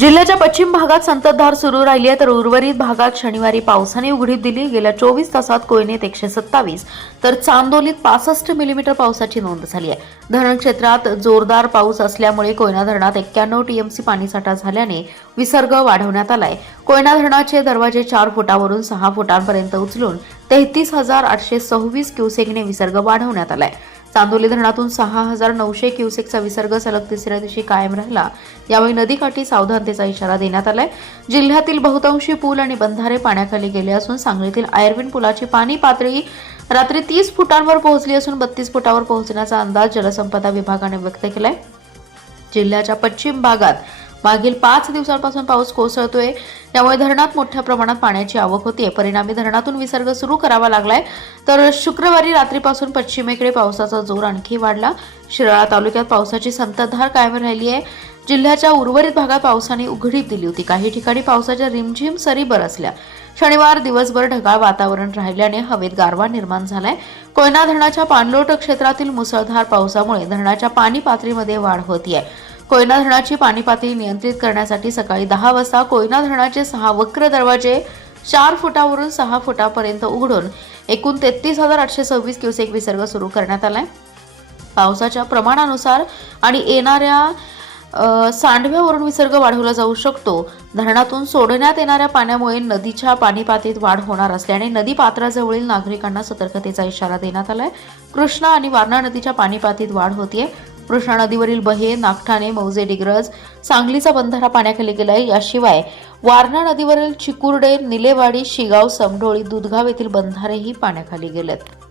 जिल्ह्याच्या पश्चिम भागात संततधार सुरू राहिली आहे तर उर्वरित भागात शनिवारी पावसाने उघडीप दिली। गेल्या 24 तासात कोयनेत 127 तर चांदोलीत 65 मिलीमीटर पावसाची नोंद झाली आहे। धरण क्षेत्रात जोरदार पाऊस असल्यामुळे कोयना धरणात 91 टीएमसी पाणीसाठा झाल्याने विसर्ग वाढवण्यात आलाय। कोयना धरणाचे दरवाजे 4 फुटावरून 6 फुटांपर्यंत उचलून 33,826 क्युसेकने विसर्ग वाढवण्यात आलाय। चांदोली धरणातून 6,900 क्युसेकचा विसर्ग सलग तिसऱ्या दिवशी कायम राहिला। यावेळी नदीकाठी सावधानतेचा इशारा देण्यात आलाय। जिल्ह्यातील बहुतांशी पूल आणि बंधारे पाण्याखाली गेले असून सांगलीतील आयर्विन पुलाची पाणी पातळी रात्री 30 फुटांवर पोहोचली असून 32 फुटावर पोहोचण्याचा अंदाज जलसंपदा विभागाने व्यक्त केलाय। जिल्ह्याच्या पश्चिम भागात मागील 5 दिवसांपासून पाऊस कोसळतोय, त्यामुळे धरणात मोठ्या प्रमाणात पाण्याची आवक होतीये। परिणामी धरणातून विसर्ग सुरू करावा लागलाय। तर शुक्रवारी रात्रीपासून पश्चिमेकडे पावसाचा जोर आणखी वाढला। शिराळा तालुक्यात पावसाची संततधार कायम राहिली आहे। जिल्ह्याच्या उर्वरित भागात पावसाने उघडीप दिली होती। काही ठिकाणी पावसाच्या रिमझिम सरी बरसल्या। शनिवार दिवसभर ढगाळ वातावरण राहिल्याने हवेत गारवा निर्माण झालाय। कोयना धरणाच्या पाणलोट क्षेत्रातील मुसळधार पावसामुळे धरणाच्या पाणी पातळीमध्ये वाढ होतीये। कोयना धरणाची पाणी पातळी नियंत्रित करण्यासाठी सकाळी 10 वाजता कोयना धरणाचे 6 वक्र दरवाजे 4 फुटावरून 6 फुटापर्यंत उघडून एकूण 33,826 क्युसेक विसर्ग सुरू करण्यात आलाय। पावसाच्या प्रमाणानुसार आणि येणाऱ्या सांडव्यावरून विसर्ग वाढवला जाऊ शकतो। धरणातून सोडण्यात येणाऱ्या पाण्यामुळे नदीच्या पाणी पातळीत वाढ होणार असल्याने नदी पात्राजवळील नागरिकांना सतर्कतेचा इशारा देण्यात आलाय। कृष्णा आणि वारणा नदीच्या पाणी पातळीत वाढ होतीये। कृष्णा नदीवरील बहे, नागठाणे, मौजे, डिग्रज, सांगलीचा बंधारा पाण्याखाली गेलाय। याशिवाय वारणा नदीवरील चिकुर्डे, निलेवाडी, शिगाव, समडोळी, दुधगाव येथील बंधारेही पाण्याखाली गेलेत।